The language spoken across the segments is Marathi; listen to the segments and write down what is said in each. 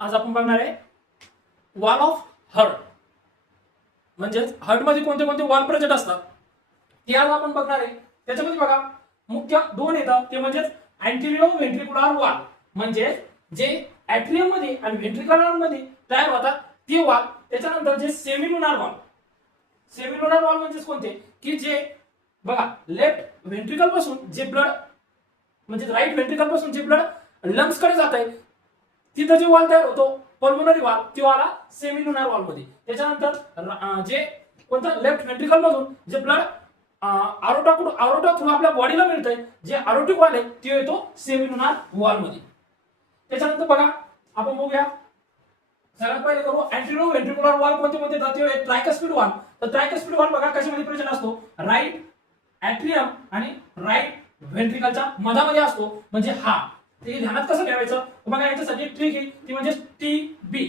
आज आपण बघणार आहे वॉल ऑफ हार्ट, म्हणजे हार्ट मध्ये कोणते कोणते वॉल प्रेझेंट असतात ते आज आपण बघणार आहे. त्याच्यामध्ये बघा मुख्य दोन येतात, ते म्हणजे अँटेरियो व्हेंट्रिक्युलर वॉल, म्हणजे जे ॲट्रियम मध्ये आणि व्हेंट्रिक्युलर मध्ये तयार होतात ते वॉल. त्याच्यानंतर जे सेमिलुनार वॉल. सेमिलुनार वॉल म्हणजे कोणते की जे बघा लेफ्ट व्हेंट्रिकल पासून जे ब्लड म्हणजे राईट व्हेंट्रिकल पासून जे ब्लड लंग्स कडे जात आहे तिथं जे वॉल तयार होतो पल्मोनरी वॉल, ती वाला सेमिलुनार वॉल मध्ये. त्याच्यानंतर जे कोणतं लेफ्ट व्हेंट्रिकल मधून जे ब्लड आरोटा थ्रू आपल्या बॉडीला मिळतंय, जे आरोटिक वॉल आहे ते येतो सेमिलुनार वॉल मध्ये. त्याच्यानंतर बघा आपण बघूया, सगळ्यात पहिले करू अँटेरियो व्हेंट्रिक्युलर वॉल कोणते कोणते येतात ते. ट्रायकस्पिड वॉल. तर ट्रायकस्पिड वॉल बघा कशामध्ये प्रेझेंट असतो, राईट ॲट्रियम आणि राईट व्हेंट्रिकलच्या मधामध्ये असतो, म्हणजे हा. ते ध्यानात कसं ठेवायचं बघा, याच्यासाठी ट्रिक आहे ती म्हणजे टी बी.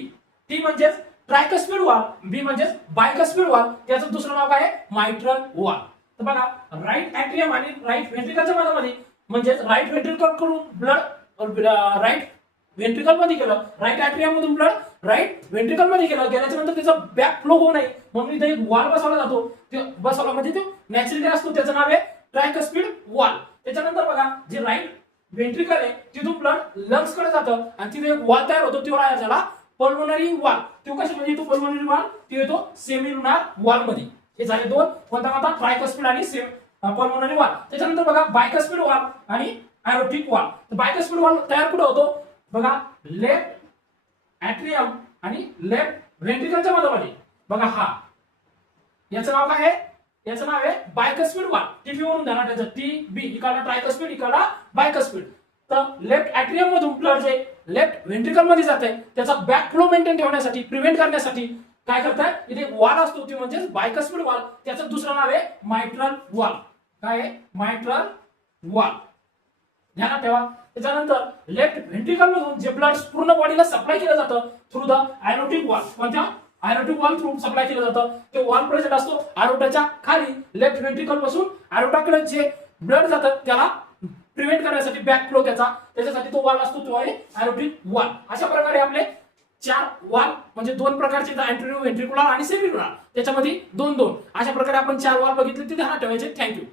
टी म्हणजे ट्रायकस्पिड वॉल, बी म्हणजे बायकस्पिड वॉल, त्याचं दुसरं नाव काय आहे मायट्रल वॉल. तर बघा राईट ॲट्रियम आणि राईट व्हेंट्रिकलच्या मधामध्ये म्हणजे राईट व्हेंट्रिकल कडून ब्लड राईट व्हेंट्रिकल मध्ये गेलं, राईट ॲट्रियम मधून ब्लड राईट व्हेंट्रिकल मध्ये गेल्याच्या नंतर त्याचा बॅक फ्लो होऊ नये म्हणून इथे एक वॉल बसवला जातो. ते बसवला म्हणजे तो नॅचरली असतो, त्याचं नाव आहे ट्रायकस्पिड वॉल. त्याच्यानंतर बघा जे राईट व्हेंट्रिकल आहे तिथून ब्लड लंग्स कडे जातं आणि तिथे एक वॉल तयार होतो, तो त्याला पल्मोनरी वॉल. तो कशा म्हणजे तो पल्मोनरी वॉल तो येतो सेमिलुनार वॉल मध्ये. हे झाले दोन कोणता ट्रायकस्पिड आणि पल्मोनरी वॉल. त्याच्यानंतर बघा बायकस्पिड वॉल आणि ॲरोटिक वॉल. तर बायकस्पिड वॉल तयार कुठे होतो बघा, लेफ्ट ॲट्रियम आणि लेफ्ट व्हेंट्रिकलच्या मध्ये. बघा हा याचं नाव काय आहे, याचं नाव आहे बायकस्पिड वॉल. टीबी वरून ध्यानात ठेवायचं, टी बी इकडला ट्रायकस्पिड इकडला बायकस्पिड. तर लेफ्ट ॲट्रियम मधून ब्लड जे लेफ्ट व्हेंट्रिकल मध्ये जाते त्याचा बॅक फ्लो मेंटेन ठेवण्यासाठी प्रिव्हेंट करण्यासाठी काय करतात, इथे वॉल असतो ती म्हणजे बायकस्पिड वॉल. त्याचं दुसरं नाव आहे मायट्रल वॉल. काय आहे मायट्रल वॉल, ध्यानात ठेवा. त्याच्यानंतर लेफ्ट व्हेंट्रिकल मधून जे ब्लड पूर्ण बॉडीला सप्लाय केलं जातं थ्रू द ॲरोटिक वॉल. कोणत्या ॲरोटिक वॉल थ्रू सप्लाय केलं जातं, ते वॉल प्रेझेंट असतो आरोटाच्या खाली. लेफ्ट व्हेंट्रिकल पासून आरोटाकडे जे ब्लड जातं त्याला प्रिव्हेंट करण्यासाठी बॅक फ्लो त्याच्यासाठी तो वॉल असतो, तो आहे ॲरोटिक वॉल. अशा प्रकारे आपले चार वॉल म्हणजे दोन प्रकारचे अँटेरियो व्हेंट्रिक्युलर आणि सेमिलुनार, त्याच्यामध्ये दोन दोन अशा प्रकारे आपण चार वॉल बघितले, ते ध्यानात ठेवायचे. थँक्यू.